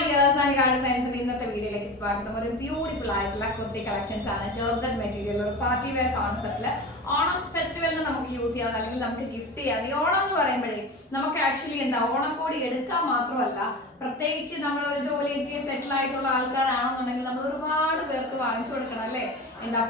ഇന്നത്തെ വീഡിയോയിലേക്ക് സ്വാഗതം. ഒരു ബ്യൂട്ടിഫുൾ ആയിട്ടുള്ള കുർത്തി കളക്ഷൻസ് ആണ്. ജോർജറ്റ് മെറ്റീരിയൽ, ഒരു പാർട്ടി വെയർ കോൺസെപ്റ്റില് ഓണം ഫെസ്റ്റിവലിന് നമുക്ക് യൂസ് ചെയ്യാം, അല്ലെങ്കിൽ നമുക്ക് ഗിഫ്റ്റ് ചെയ്യാം. ഈ ഓണം എന്ന് പറയുമ്പോഴേ നമുക്ക് ആക്ച്വലി ഓണക്കോടി എടുക്കാൻ മാത്രമല്ല, പ്രത്യേകിച്ച് നമ്മൾ ഒരു ജോലിക്ക് സെറ്റിൽ ആയിട്ടുള്ള ആൾക്കാരാണെന്നുണ്ടെങ്കിൽ നമ്മൾ ഒരുപാട് പേർക്ക് വാങ്ങിച്ചു കൊടുക്കണം അല്ലേ.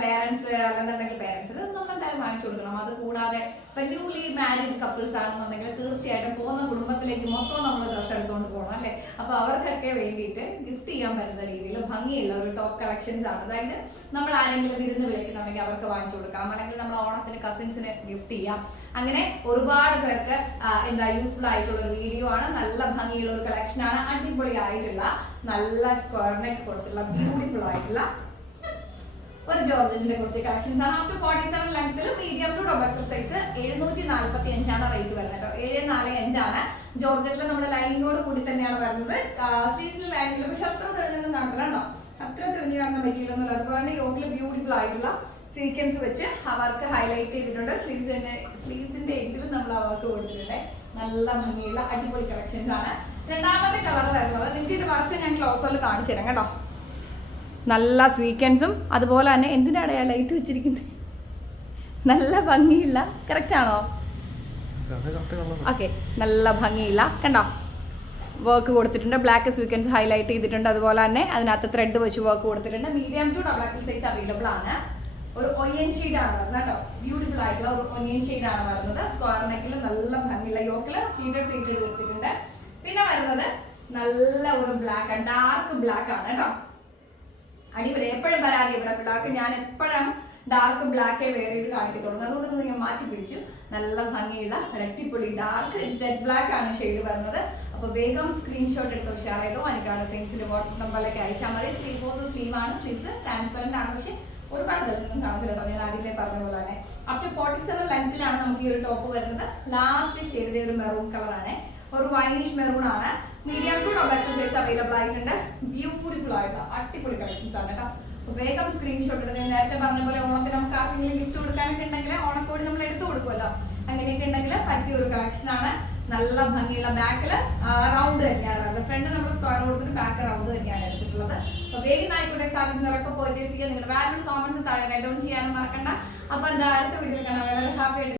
പേരൻസ് അല്ലെന്നുണ്ടെങ്കിൽ പേരൻസിന് നമ്മൾ എന്തായാലും വാങ്ങിച്ചു കൊടുക്കണം. അത് കൂടാതെ ഇപ്പൊ ന്യൂലി മാരീഡ് കപ്പിൾസ് ആണെന്നുണ്ടെങ്കിൽ തീർച്ചയായിട്ടും പോകുന്ന കുടുംബത്തിലേക്ക് മൊത്തം നമ്മൾ ഡ്രസ്സ് എടുത്തുകൊണ്ട് പോകണം അല്ലേ. അപ്പൊ അവർക്കൊക്കെ വേണ്ടിയിട്ട് ഗിഫ്റ്റ് ചെയ്യാൻ പറ്റുന്ന രീതിയിൽ ഭംഗിയുള്ള ഒരു ടോപ്പ് കളക്ഷൻസ് ആണ്. അതായത് നമ്മൾ ആരെങ്കിലും വിരുന്ന് വിളിക്കുന്നുണ്ടെങ്കിൽ അവർക്ക് വാങ്ങിച്ചു കൊടുക്കാം, അല്ലെങ്കിൽ നമ്മൾ ഓണത്തിന് കസിൻസിന് ഗിഫ്റ്റ് ചെയ്യാം. അങ്ങനെ ഒരുപാട് പേർക്ക് യൂസ്ഫുൾ ആയിട്ടുള്ള ഒരു വീഡിയോ ആണ്. നല്ല ഭംഗിയുള്ള ഒരു കളക്ഷൻ ആണ്. അടിപൊളി ആയിട്ടുള്ള നല്ല സ്ക്വയർ നെക്ക് കൊടുത്തുള്ള ബ്യൂട്ടിഫുൾ ആയിട്ടുള്ള ഒരു ജോർജറ്റിന്റെ കുർത്തി കളക്ഷൻസ് ആണ്. അപ് ടു 47 ലെങ്ത്തിൽ medium to double XL size 745 rate വരുന്നത് കേട്ടോ. 745 ആണ്. ജോർജറ്റിൽ നമ്മൾ ലൈനിങ്ങോട് കൂടി തന്നെയാണ് വരുന്നത്. സ്ലീവ്സിന് ലൈനിങ്ങിൽ പക്ഷെ അത്ര തെളിഞ്ഞൊന്നും കാണില്ല കേട്ടോ, അത്ര തെളിഞ്ഞ് കാണാൻ പറ്റിയില്ലെന്നുള്ളത്. അതുപോലെ തന്നെ യോക്കിൽ ബ്യൂട്ടിഫുൾ ആയിട്ടുള്ള സീക്വൻസ് വെച്ച് അവർക്ക് ഹൈലൈറ്റ് ചെയ്തിട്ടുണ്ട്. സ്ലീവ്സിന്റെ എൻഡിൽ നമ്മൾ അവർക്ക് കൊടുത്തിട്ടുണ്ട്. നല്ല ഭംഗിയുള്ള അടിപൊളി കളക്ഷൻസ് ആണ്. രണ്ടാമത്തെ കളർ വരുന്നത് നിങ്ങൾക്ക് ഇത് വർക്ക് ഞാൻ ക്ലോസറിൽ കാണിച്ചു തരാം കേട്ടോ. നല്ല സ്വീക്വൻസും അതുപോലെ തന്നെ എന്തിനാണ് ലൈറ്റ് വെച്ചിരിക്കുന്നത്, നല്ല ഭംഗിയില്ല. കറക്റ്റ് ആണോ? ഓക്കെ, നല്ല ഭംഗിയില്ല കണ്ടോ, വർക്ക് കൊടുത്തിട്ടുണ്ട്. ബ്ലാക്ക് സ്വീക്വൻസ് ഹൈലൈറ്റ് ചെയ്തിട്ടുണ്ട്. അതുപോലെ തന്നെ അതിനകത്ത് ത്രെഡ് വെച്ച് വർക്ക് കൊടുത്തിട്ടുണ്ട്. Medium to double XL size available ആണ്. ഒരു ഒനിയൻ ഷെയ്ഡ് ആണ് വരുന്നത് കേട്ടോ. ബ്യൂട്ടിഫുൾ ആയിട്ടുള്ള ഒരു ഒനിയൻ ഷെയ്ഡ് ആണ് വരുന്നത്. സ്ക്വയർ നെക്കിൽ നല്ല ഭംഗിയുള്ള യോക്കില് ഹീറ്റഡ് കൊടുത്തിട്ടുണ്ട്. പിന്നെ വരുന്നത് നല്ല ഒരു ബ്ലാക്ക്, ഡാർക്ക് ബ്ലാക്ക് ആണ് കേട്ടോ. അടിപൊളി. എപ്പോഴും പരാതി ഇവിടെ പിള്ളേർക്ക്, ഞാൻ എപ്പോഴും ഡാർക്ക് ബ്ലാക്കേ വെയർ ചെയ്ത് കാണിക്കത്തുള്ളൂ. അതുകൊണ്ട് ഞാൻ മാറ്റി പിടിച്ചു. നല്ല ഭംഗിയുള്ള അടിപൊളി ഡാർക്ക് ജെറ്റ് ബ്ലാക്ക് ആണ് ഷെയ്ഡ് വരുന്നത്. അപ്പൊ വേഗം സ്ക്രീൻഷോട്ട് എടുത്ത് ഉഷാർ ചെയ്തോ. അനിക്കാണ് സെയിംസിന്റെ വാട്സ്ആപ്പ് നമ്പറിലേക്ക് അയച്ചാൽ മതി. 3/4 സ്ലീവ് ആണ്. സ്ലീവ്സ് ട്രാൻസ്പെറന്റ് ആണ്, പക്ഷെ ഒരുപാട് തെളിഞ്ഞൊന്നും കാണത്തില്ല കേട്ടോ. ഞാൻ ആദ്യമേ പറഞ്ഞ പോലെ തന്നെ അപ് ടു 47 ലെങ്ത്തിലാണ് നമുക്ക് ഈ ഒരു ടോപ്പ് വരുന്നത്. ലാസ്റ്റ് ഷെയ്ഡ് ഒരു മെറൂൺ കളർ ആണ്, ഒരു വൈനിഷ് മെറൂൺ ആണ്. Medium to double XL size available ആയിട്ടുണ്ട്. ബ്യൂട്ടിഫുൾ ആയിട്ടുള്ള അടിപൊളി കളക്ഷൻസ് ആണ് കേട്ടോ. വേഗം സ്ക്രീൻഷോട്ട് എടുത്ത് നേരത്തെ പറഞ്ഞ പോലെ ഓണത്തിന് നമുക്ക് ആർക്കെങ്കിലും ഗിഫ്റ്റ് കൊടുക്കാനൊക്കെ ഉണ്ടെങ്കിൽ ഓണക്കോടി നമ്മൾ എടുത്തു കൊടുക്കുമല്ലോ. അങ്ങനെയൊക്കെ ഉണ്ടെങ്കിൽ പറ്റിയ ഒരു കളക്ഷൻ ആണ്. നല്ല ഭംഗിയുള്ള ബാക്കിൽ റൗണ്ട് തന്നെയാണ് വരുന്നത്. ഫ്രണ്ട് നമ്മൾ സ്ക്വയർ കൊടുത്തിട്ട് ബാക്ക് റൗണ്ട് തന്നെയാണ് എടുത്തിട്ടുള്ളത്. അപ്പൊ വേഗം ആയിക്കോട്ടെ സാധിക്കുന്നവരൊക്കെ പർച്ചേസ് ചെയ്യുക. നിങ്ങളുടെ വാല്യൂ കോമന്റ്സ് താഴെ റൈറ്റ് ഡൗൺ ചെയ്യാനും മറക്കണ്ട. അപ്പൊ അടുത്ത വീഡിയോയിൽ കാണാൻ വളരെ ഹാപ്പി ആയിട്ട്